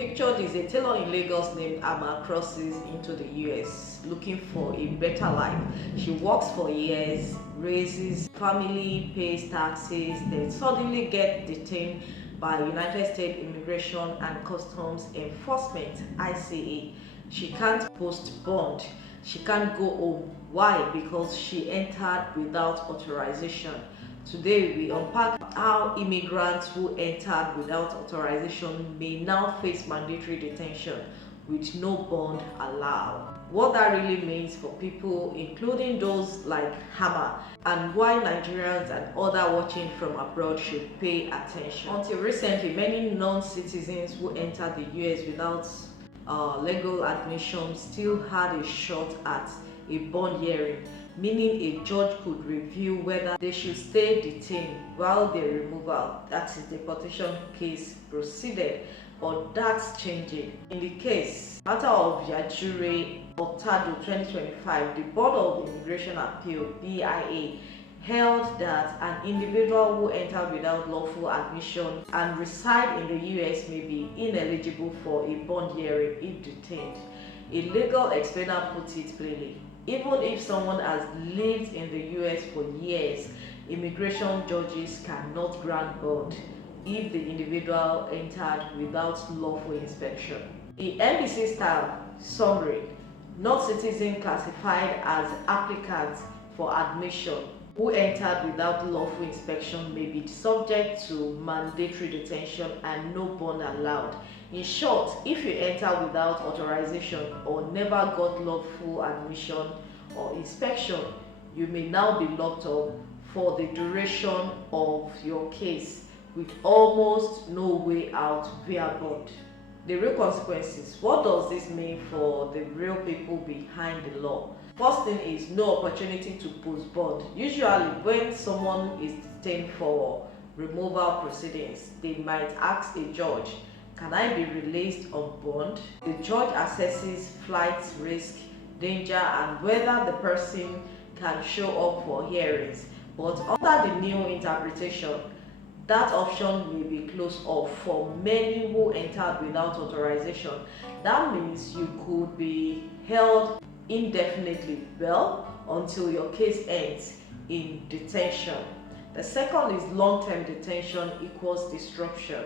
Pictured is a tailor in Lagos named Ama crosses into the US looking for a better life. She works for years, raises family, pays taxes, then suddenly gets detained by United States Immigration and Customs Enforcement (ICE). She can't post bond. She can't go home. Why? Because she entered without authorization. Today we unpack how immigrants who entered without authorization may now face mandatory detention with no bond allowed. What that really means for people, including those like Hama, and why Nigerians and other watching from abroad should pay attention. Until recently, many non-citizens who entered the US without legal admission still had a shot at a bond hearing, meaning a judge could review whether they should stay detained while their removal, that is deportation case, proceeded. But that's changing. In the case matter of Yajure Octado 2025, the Board of Immigration Appeal (BIA) held that an individual who entered without lawful admission and reside in the US may be ineligible for a bond hearing if detained. A legal explainer put it plainly: even if someone has lived in the US for years, immigration judges cannot grant bond if the individual entered without lawful inspection. The NBC style summary: non-citizens classified as applicants for admission who entered without lawful inspection may be subject to mandatory detention and no bond allowed. In short, if you enter without authorization or never got lawful admission or inspection, you may now be locked up for the duration of your case with almost no way out via bond. The real consequences. What does this mean for the real people behind the law? First thing is no opportunity to post bond. Usually when someone is detained for removal proceedings, they might ask a judge, can I be released on bond? The judge assesses flight risk, danger, and whether the person can show up for hearings. But under the new interpretation, that option may be closed off for many who entered without authorization. That means you could be held indefinitely, until your case ends in detention. The second is long-term detention equals disruption.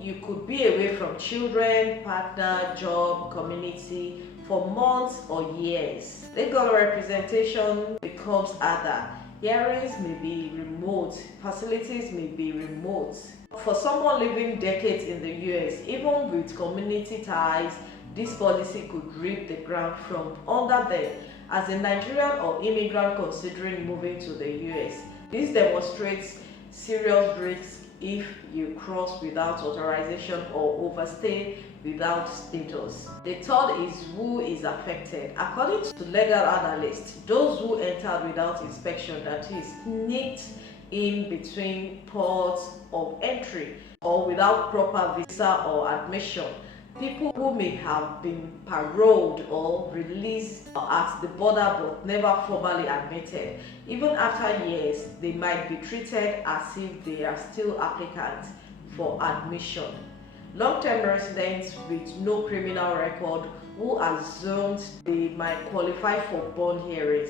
You could be away from children, partner, job, community for months or years. Legal representation becomes harder. Hearings may be remote, facilities may be remote. For someone living decades in the US, even with community ties, this policy could rip the ground from under them. As a Nigerian or immigrant considering moving to the US, this demonstrates serious risk if you cross without authorization or overstay without status. The third is who is affected. According to legal analysts, those who entered without inspection, that is, sneaked in between ports of entry, or without proper visa or admission, people who may have been paroled or released at the border but never formally admitted. Even after years, they might be treated as if they are still applicants for admission. Long-term residents with no criminal record who assumed they might qualify for bond hearings,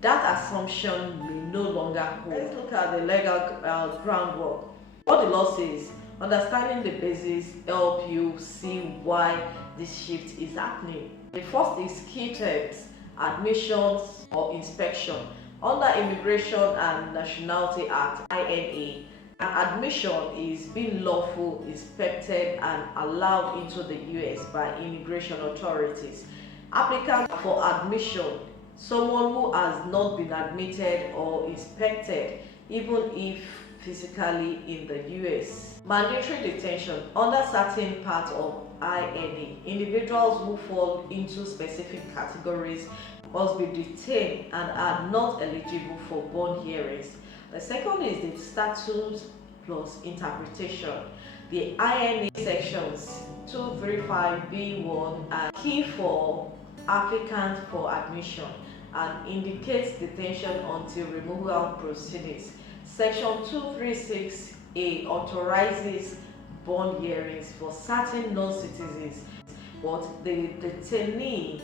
that assumption may no longer hold. Let's look at the legal groundwork. What the law says: understanding the basis help you see why this shift is happening. The first is key terms: admissions or inspection. Under Immigration and Nationality Act (INA), an admission is being lawful, inspected, and allowed into the US by immigration authorities. Applicant for admission: someone who has not been admitted or inspected, even if physically in the US. Mandatory detention. Under certain parts of INA, individuals who fall into specific categories must be detained and are not eligible for bond hearings. The second is the statute plus interpretation. The INA sections 235B1 are key for applicants for admission and indicates detention until removal proceedings. Section 236A authorizes bond hearings for certain non-citizens, but the detainee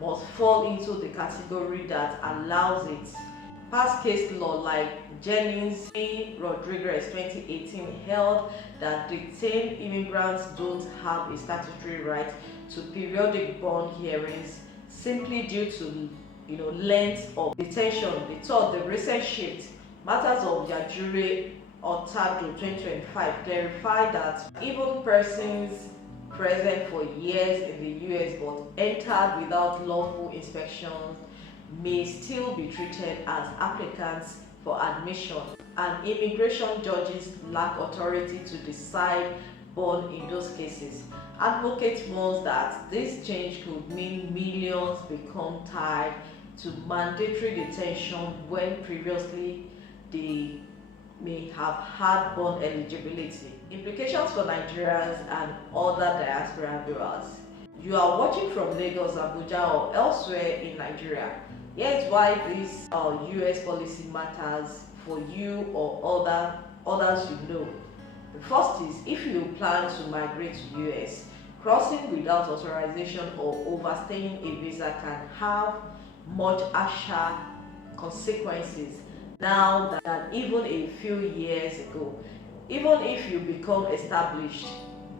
must fall into the category that allows it. Past case law like Jennings v. Rodriguez 2018 held that detained immigrants don't have a statutory right to periodic bond hearings simply due to length of detention. The recent shift, Matters of Yajure Otado 2025, clarified that even persons present for years in the US but entered without lawful inspection may still be treated as applicants for admission, and immigration judges lack authority to decide bond in those cases. Advocates warn that this change could mean millions become tied to mandatory detention when previously they may have had bond eligibility. Implications for Nigerians and other diaspora viewers. You are watching from Lagos, Abuja, or elsewhere in Nigeria. Here's why this US policy matters for you or others you know. The first is, if you plan to migrate to US, crossing without authorization or overstaying a visa can have much harsher consequences now than even a few years ago. Even if you become established,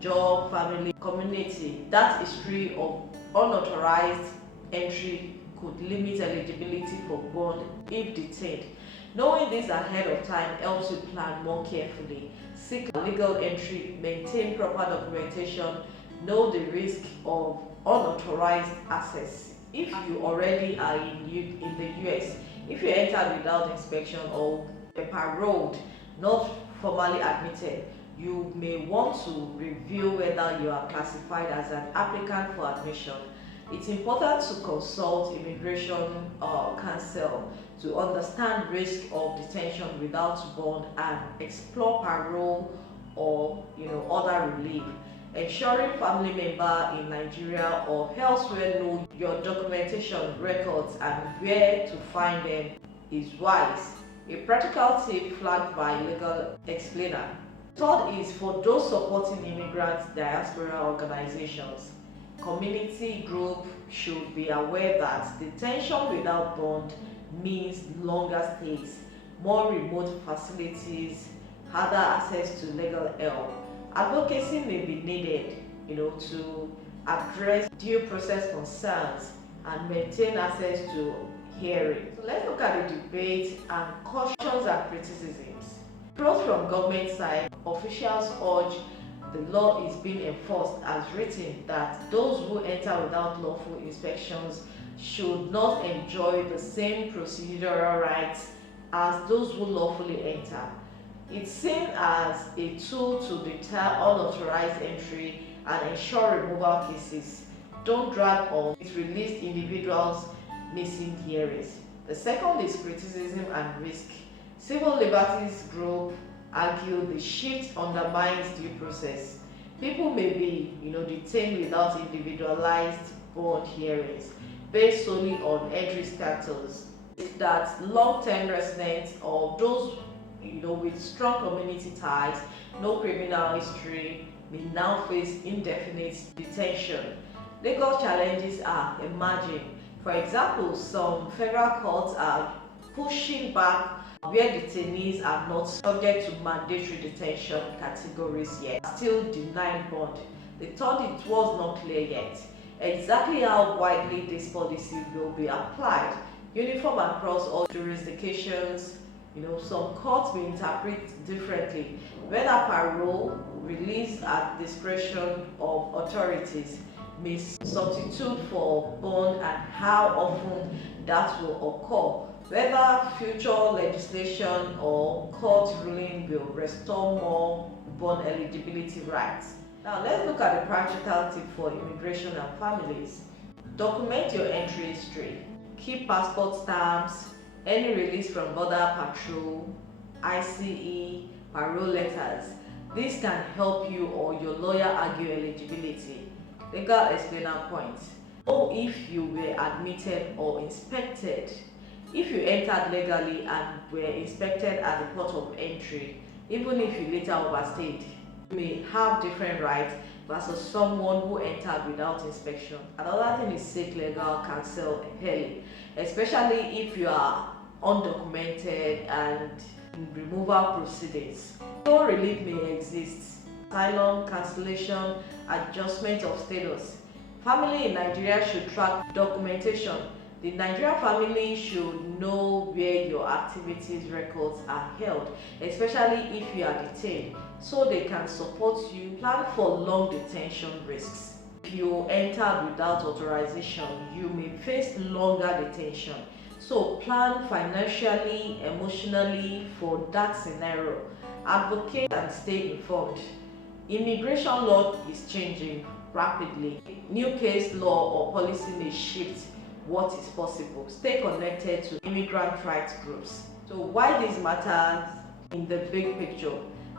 job, family, community, that history of unauthorized entry could limit eligibility for bond if detained. Knowing this ahead of time helps you plan more carefully. Seek legal entry, maintain proper documentation, know the risk of unauthorized access. If you already are in the US, if you enter without inspection or paroled, not formally admitted, you may want to review whether you are classified as an applicant for admission. It's important to consult immigration counsel to understand risk of detention without bond and explore parole or other relief. Ensuring family member in Nigeria or elsewhere know your documentation records and where to find them is wise. A practical tip flagged by legal explainer. Third is for those supporting immigrants diaspora organizations. Community group should be aware that detention without bond means longer stays, more remote facilities, harder access to legal help. Advocacy may be needed, to address due process concerns and maintain access to hearing. So let's look at the debate and cautions and criticisms. Pros from government side, officials urge the law is being enforced as written, that those who enter without lawful inspections should not enjoy the same procedural rights as those who lawfully enter. It's seen as a tool to deter unauthorized entry and ensure removal cases don't drag on with released individuals missing hearings. The second is criticism and risk. Civil liberties group argue the shift undermines due process. People may be detained without individualized bond hearings based solely on entry status. That long-term residents or those with strong community ties, no criminal history, may now face indefinite detention. Legal challenges are emerging. For example, some federal courts are pushing back where detainees are not subject to mandatory detention categories yet, still denying bond. The third, it was not clear yet exactly how widely this policy will be applied. Uniform across all jurisdictions, some courts may interpret differently. Whether parole, release at discretion of authorities, may substitute for bond and how often that will occur. Whether future legislation or court ruling will restore more bond eligibility rights. Now let's look at the practical tip for immigration and families. Document your entry history. Keep passport stamps, any release from border patrol, ICE, parole letters. This can help you or your lawyer argue eligibility. Legal explainer points. Know if you were admitted or inspected. If you entered legally and were inspected at the port of entry, even if you later overstayed. may have different rights versus someone who entered without inspection. Another thing is sick legal cancel early, especially if you are undocumented and in removal proceedings. No relief may exist. Asylum, cancellation, adjustment of status. Family in Nigeria should track documentation. The Nigerian family should know where your activities records are held, especially if you are detained, so they can support you. Plan for long detention risks. If you enter without authorization, you may face longer detention. So plan financially, emotionally for that scenario. Advocate and stay informed. Immigration law is changing rapidly. New case law or policy may shift what is possible. Stay connected to immigrant rights groups. So why this matters in the big picture?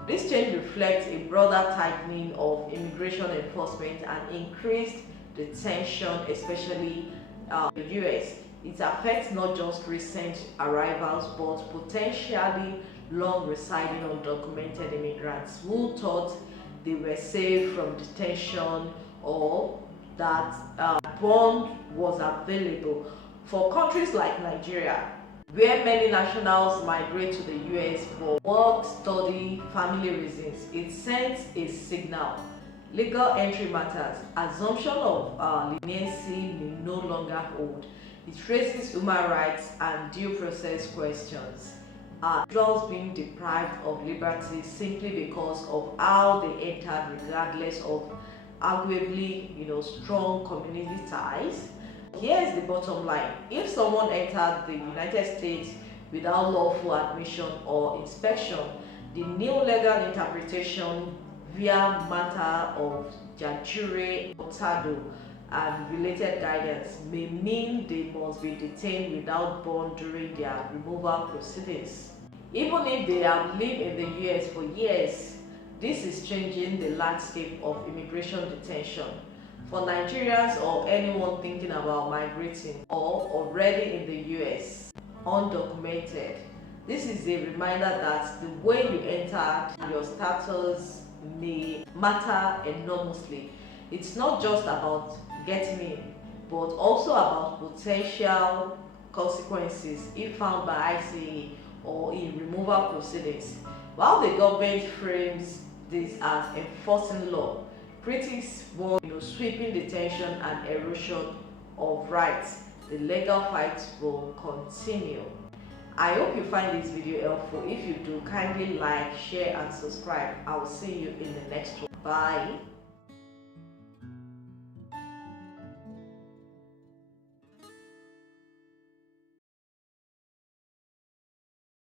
This change reflects a broader tightening of immigration enforcement and increased detention, especially in the US. It affects not just recent arrivals but potentially long residing undocumented immigrants who thought they were safe from detention or that bond was available. For countries like Nigeria, where many nationals migrate to the US for work, study, family reasons, it sends a signal. Legal entry matters. Assumption of leniency may no longer hold. It raises human rights and due process questions. Individuals being deprived of liberty simply because of how they entered, regardless of arguably strong community ties. Here's the bottom line: if someone entered the United States without lawful admission or inspection, the new legal interpretation via matter of jure hurtado and related guidance may mean they must be detained without bond during their removal proceedings. Even if they have lived in the US for years, this is changing the landscape of immigration detention. For Nigerians or anyone thinking about migrating or already in the US, undocumented, this is a reminder that the way you entered, your status may matter enormously. It's not just about getting in, but also about potential consequences if found by ICE or in removal proceedings. While the government frames this as enforcing law, critics warn sweeping detention and erosion of rights. The legal fight will continue. I hope you find this video helpful. If you do, kindly like, share and subscribe. I will see you in the next one. Bye.